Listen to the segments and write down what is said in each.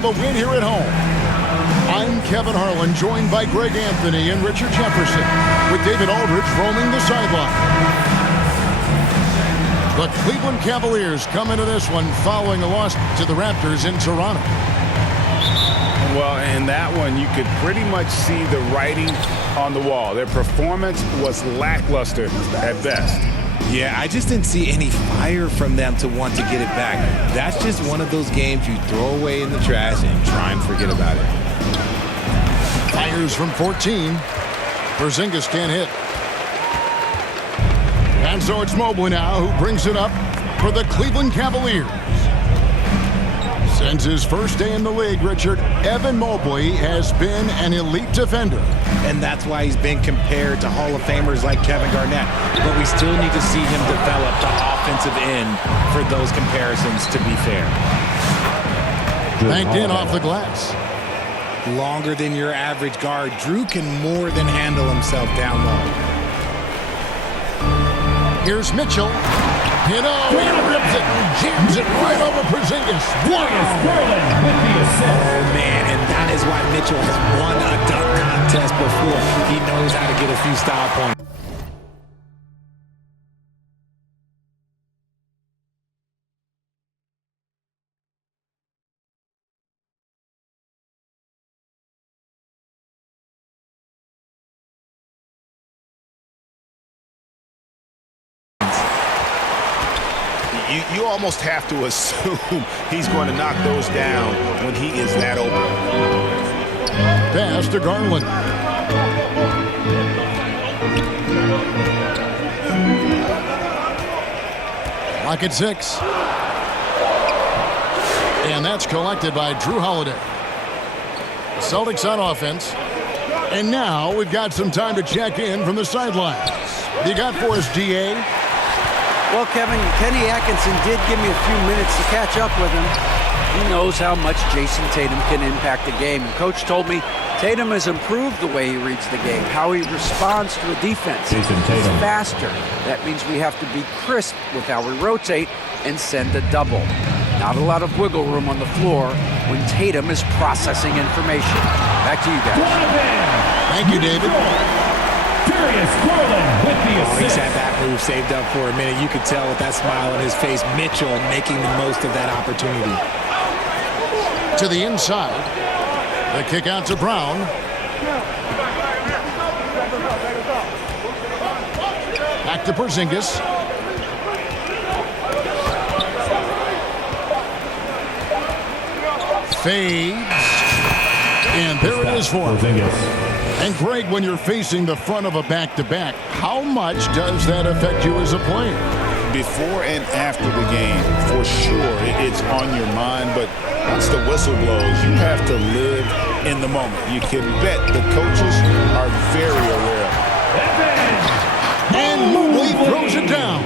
The win here at home. I'm Kevin Harlan, joined by Greg Anthony and Richard Jefferson, with David Aldridge roaming the sideline. The Cleveland Cavaliers come into this one following a loss to the Raptors in Toronto. Well, in that one, you could pretty much see the writing on the wall. Their performance was lackluster at best. Yeah, I just didn't see any fire from them to want to get it back. That's just one of those games you throw away in the trash and try and forget about it. Fires from 14. Porzingis can't hit. And so it's Mobley now who brings it up for the Cleveland Cavaliers. Since his first day in the league, Richard, Evan Mobley has been an elite defender. And that's why he's been compared to Hall of Famers like Kevin Garnett. But we still need to see him develop the offensive end for those comparisons to be fair. Banked in off the glass. Longer than your average guard, Drew can more than handle himself down low. Here's Mitchell. He rips it, jams it right over Porzingis. Oh, man, and that is why Mitchell has won a dunk contest before. He knows how to get a few style points. You almost have to assume he's going to knock those down when he is that open. Pass to Garland. Lock at 6. And that's collected by Drew Holiday. Celtics on offense. And now we've got some time to check in from the sidelines. You got for us, DA? Well, Kevin, Kenny Atkinson did give me a few minutes to catch up with him. He knows how much Jason Tatum can impact the game. And Coach told me Tatum has improved the way he reads the game, how he responds to a defense. He's faster. That means we have to be crisp with how we rotate and send a double. Not a lot of wiggle room on the floor when Tatum is processing information. Back to you guys. Thank you, David. He's had that move saved up for a minute. You could tell with that smile on his face, Mitchell making the most of that opportunity. To the inside. The kick out to Brown. Back to Porzingis. Fades. And there it is for him. And Greg, when you're facing the front of a back-to-back, how much does that affect you as a player? Before and after the game, for sure, it's on your mind. But once the whistle blows, you have to live in the moment. You can bet the coaches are very aware of it. And Mobley throws it down.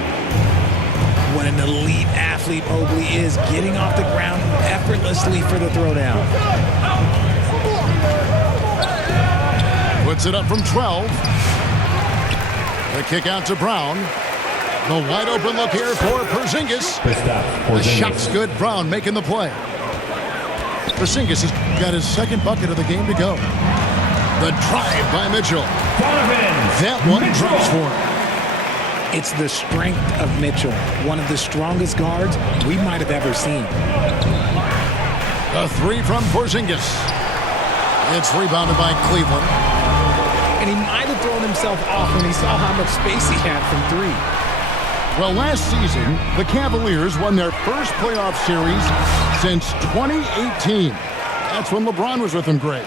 What an elite athlete Mobley is, getting off the ground effortlessly for the throwdown. Puts it up from 12. The kick out to Brown. The wide open look here for Porzingis. The shot's good. Brown making the play. Porzingis has got his second bucket of the game to go. The drive by Mitchell. That one drops for him. It's the strength of Mitchell, one of the strongest guards we might have ever seen. A 3 from Porzingis. It's rebounded by Cleveland. And he might have thrown himself off when he saw how much space he had from 3. Well, last season, the Cavaliers won their first playoff series since 2018. That's when LeBron was with them, Greg.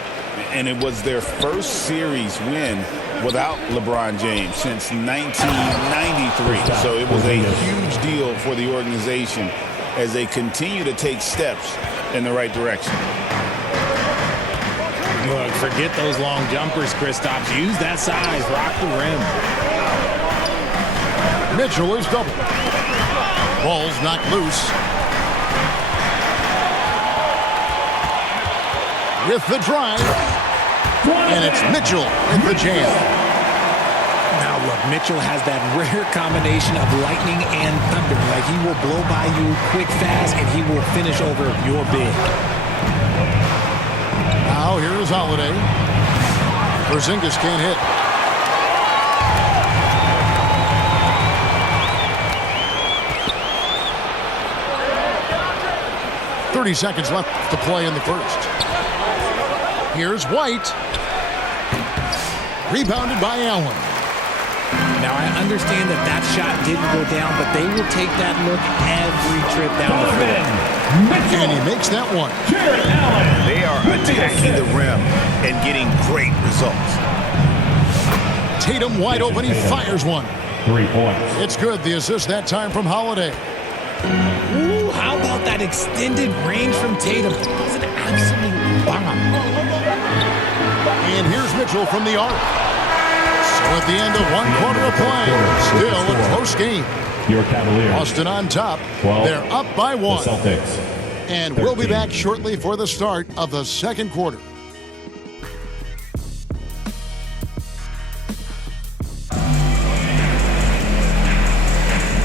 And it was their first series win without LeBron James since 1993. So it was a huge deal for the organization as they continue to take steps in the right direction. Look, forget those long jumpers, Kristaps. Use that size. Rock the rim. Mitchell is double. Ball's knocked loose. With the drive. And it's Mitchell with the jam. Now look, Mitchell has that rare combination of lightning and thunder. Like, he will blow by you quick, fast, and he will finish over your big. throw. Here is Holiday. Porzingis can't hit. .30 seconds left to play in the first. Here's White. Rebounded by Allen. Now, I understand that shot didn't go down, but they will take that look every trip down the floor. And he makes that one. They are attacking the rim and getting great results. Tatum wide open. He fires one. 3 points. It's good. The assist that time from Holiday. Ooh, how about that extended range from Tatum? It was an absolute bomb. And here's Mitchell from the arc. So at the end of 1 quarter of play, still a close game. Your Cavaliers. Boston on top. 12. They're up by 1. The Celtics. And 13. we'll be back shortly for the start of the second quarter.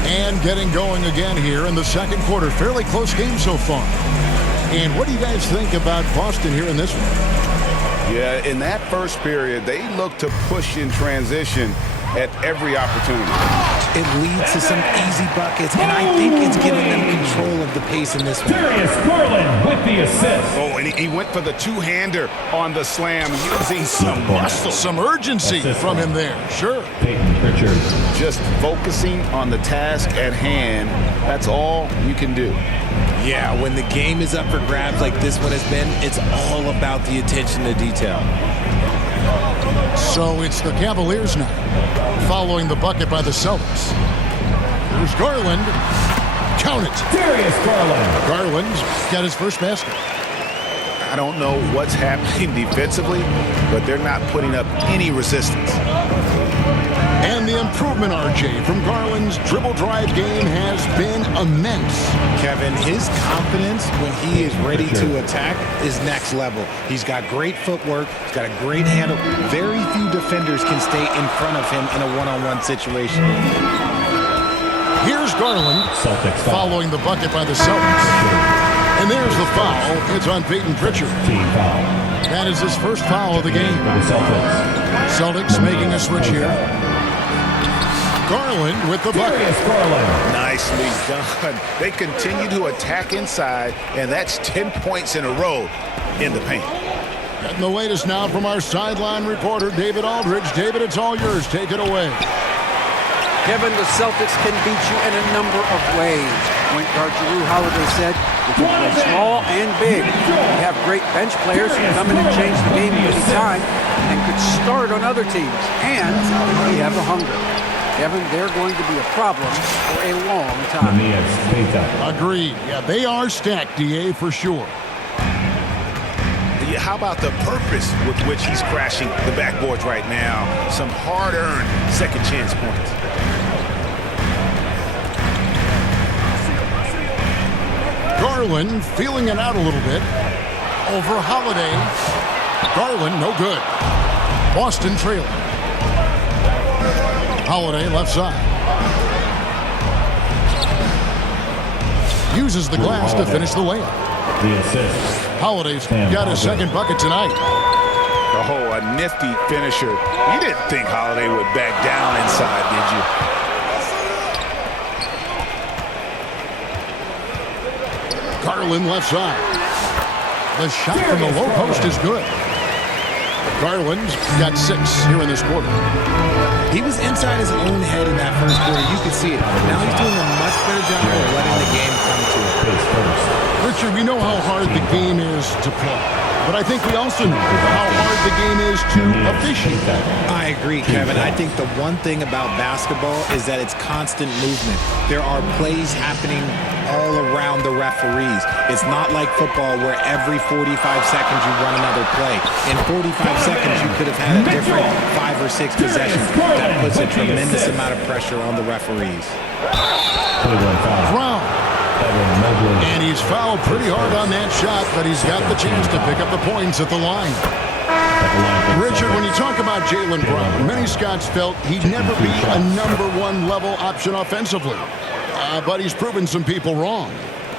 And getting going again here in the second quarter. Fairly close game so far. And what do you guys think about Boston here in this one? Yeah, in that first period, they looked to push in transition at every opportunity. It leads to some easy buckets, and I think it's giving them control of the pace in this one. Darius Garland with the assist. Oh, and he went for the two-hander on the slam, using some muscle. Some urgency from him there. Sure. Peyton Pritchard. Just focusing on the task at hand, that's all you can do. Yeah, when the game is up for grabs like this one has been, it's all about the attention to detail. So it's the Cavaliers now, following the bucket by the Celtics. Here's Garland. Count it. Darius Garland. Garland's got his first basket. I don't know what's happening defensively, but they're not putting up any resistance. And the improvement, RJ, from Garland's dribble drive game has been immense. Kevin, his confidence when he is ready to attack is next level. He's got great footwork. He's got a great handle. Very few defenders can stay in front of him in a one-on-one situation. Here's Garland, Celtics following the bucket by the Celtics. And there's the foul. It's on Peyton Pritchard. Team foul. That is his first foul of the game. For the Celtics. Celtics making a switch here. Garland with the bucket. Darius Garland. Nicely done. They continue to attack inside, and that's 10 points in a row in the paint. Getting the latest now from our sideline reporter, David Aldridge. David, it's all yours. Take it away. Kevin, the Celtics can beat you in a number of ways. Point guard Jrue Holiday said, "We can play small and big. We have great bench players who come in and change the game any time and could start on other teams. And we have the hunger." Kevin, they're going to be a problem for a long time. Agreed. Yeah, they are stacked, DA, for sure. Yeah, how about the purpose with which he's crashing the backboards right now? Some hard-earned second chance points. Garland feeling it out a little bit. Over Holiday. Garland, no good. Boston trailing. Holiday left side. Uses the glass to finish the layup. The assist. Holiday's got his second bucket tonight. Oh, a nifty finisher. You didn't think Holiday would back down inside, did you? Garland left side. The shot from the low post is good. Garland's got 6 here in this quarter. He was inside his own head in that first quarter. You could see it. Now he's doing a much better job of letting the game come to it. Richard, we know how hard the game is to play. But I think we also know how hard the game is to officiate that. I agree, Kevin. I think the one thing about basketball is that it's constant movement. There are plays happening all around the referees. It's not like football where every 45 seconds you run another play. In 45 seconds, you could have had a different 5 or 6 possessions. That puts a tremendous amount of pressure on the referees. Brown. And he's fouled pretty hard on that shot, but he's got the chance to pick up the points at the line. Richard, when you talk about Jaylen Brown, many Scots felt he'd never be a #1 level option offensively. But he's proven some people wrong.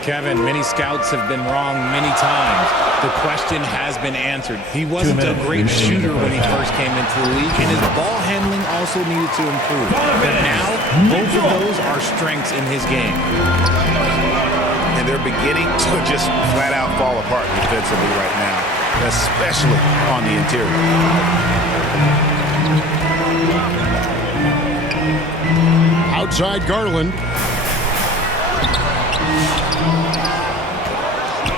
Kevin, many scouts have been wrong many times. The question has been answered. He wasn't a great shooter when he first came into the league, and his ball handling also needed to improve. But now, both of those are strengths in his game. And they're beginning to just flat out fall apart defensively right now, especially on the interior. Outside Garland.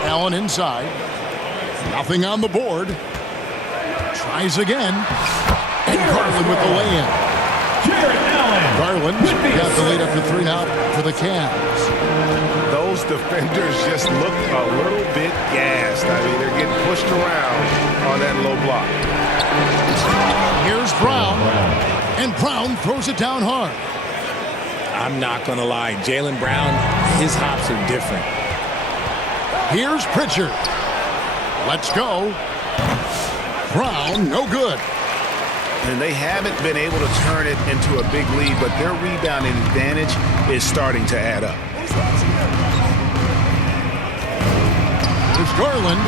Allen inside. Nothing on the board. Tries again. And Garland with the lay-in. Garland got the lead up to 3 now for the Cavs. Those defenders just look a little bit gassed. I mean, they're getting pushed around on that low block. Here's Brown. And Brown throws it down hard. I'm not going to lie. Jaylen Brown, his hops are different. Here's Pritchard. Let's go. Brown, no good. And they haven't been able to turn it into a big lead, but their rebounding advantage is starting to add up. There's Garland.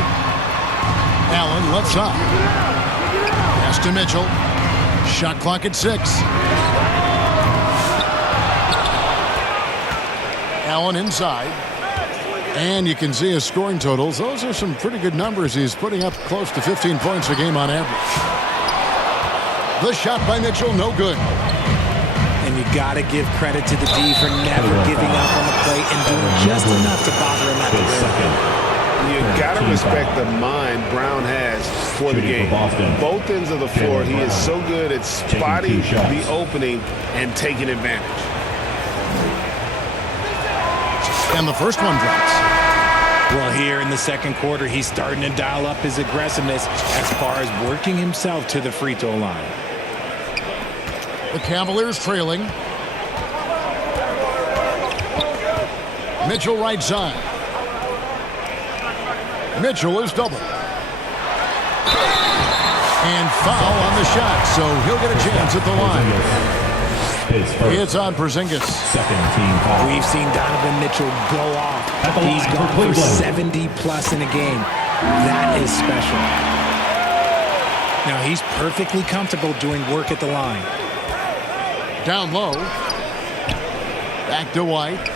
Allen left side. Pass to Mitchell. Shot clock at 6. Allen inside. And you can see his scoring totals. Those are some pretty good numbers. He's putting up close to 15 points a game on average. The shot by Mitchell, no good. And you got to give credit to the D for never giving up on the play and doing just enough to bother him at the rim. You got to respect the mind Brown has for the game. Both ends of the floor, he is so good at spotting the opening and taking advantage. And the first one drops. Well, here in the second quarter, he's starting to dial up his aggressiveness as far as working himself to the free throw line. The Cavaliers trailing. Mitchell right side. Mitchell is double. And foul on the shot, so he'll get a chance at the line. It's on Porzingis. Second team foul. We've seen Donovan Mitchell go off. He's gone for 70-plus in a game. That is special. Now, he's perfectly comfortable doing work at the line. Down low. Back to White.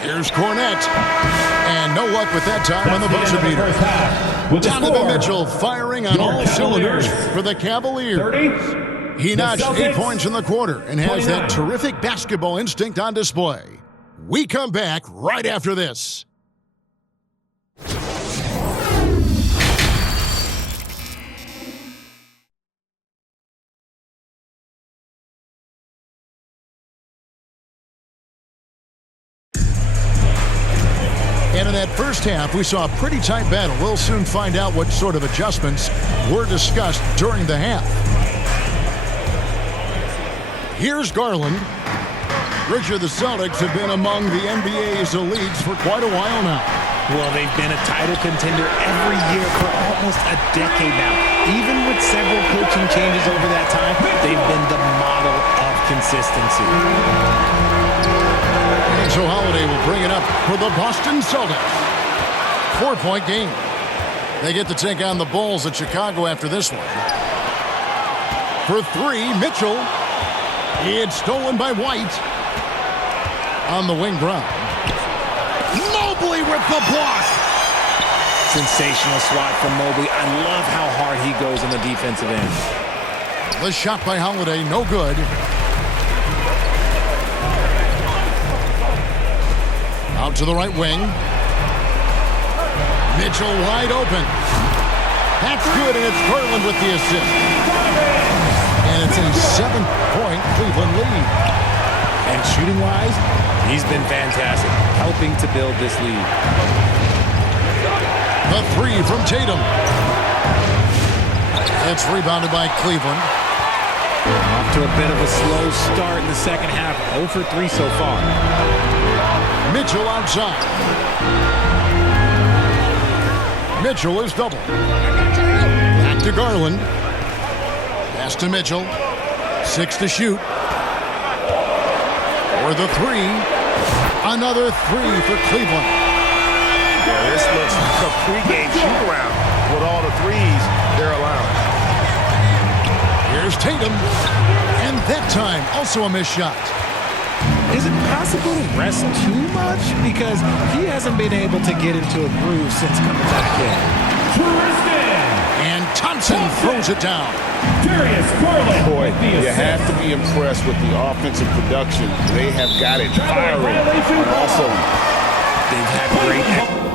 Here's Cornette. And no luck with that time on the buzzer beater. Donovan Mitchell firing on all cylinders for the Cavaliers. He notched 8 points in the quarter and has that terrific basketball instinct on display. We come back right after this. And in that first half, we saw a pretty tight battle. We'll soon find out what sort of adjustments were discussed during the half. Here's Garland. Richard, the Celtics have been among the NBA's elites for quite a while now. Well, they've been a title contender every year for almost a decade now. Even with several coaching changes over that time, they've been the model of consistency. And so Holiday will bring it up for the Boston Celtics. 4-point game. They get to take on the Bulls at Chicago after this one. For 3, Mitchell. It's stolen by White. On the wing, Brown. Mobley with the block. Sensational swat from Mobley. I love how hard he goes on the defensive end. The shot by Holiday, no good. Out to the right wing. Mitchell wide open. That's good, and it's Garland with the assist. And it's a 7-point Cleveland lead. And shooting-wise, he's been fantastic, helping to build this lead. The 3 from Tatum. It's rebounded by Cleveland. Off to a bit of a slow start in the second half. 0 for 3 so far. Mitchell outside. Mitchell is double. Back to Garland. Pass to Mitchell. 6 to shoot. For the three. Another three for Cleveland. Yeah, this looks like a pregame shoot-around with all the threes they're allowing. Here's Tatum. And that time, also a missed shot. Is it possible to rest too much? Because he hasn't been able to get into a groove since coming back in. And Thompson throws it down. Boy, you have to be impressed with the offensive production. They have got it firing. And also, They've had great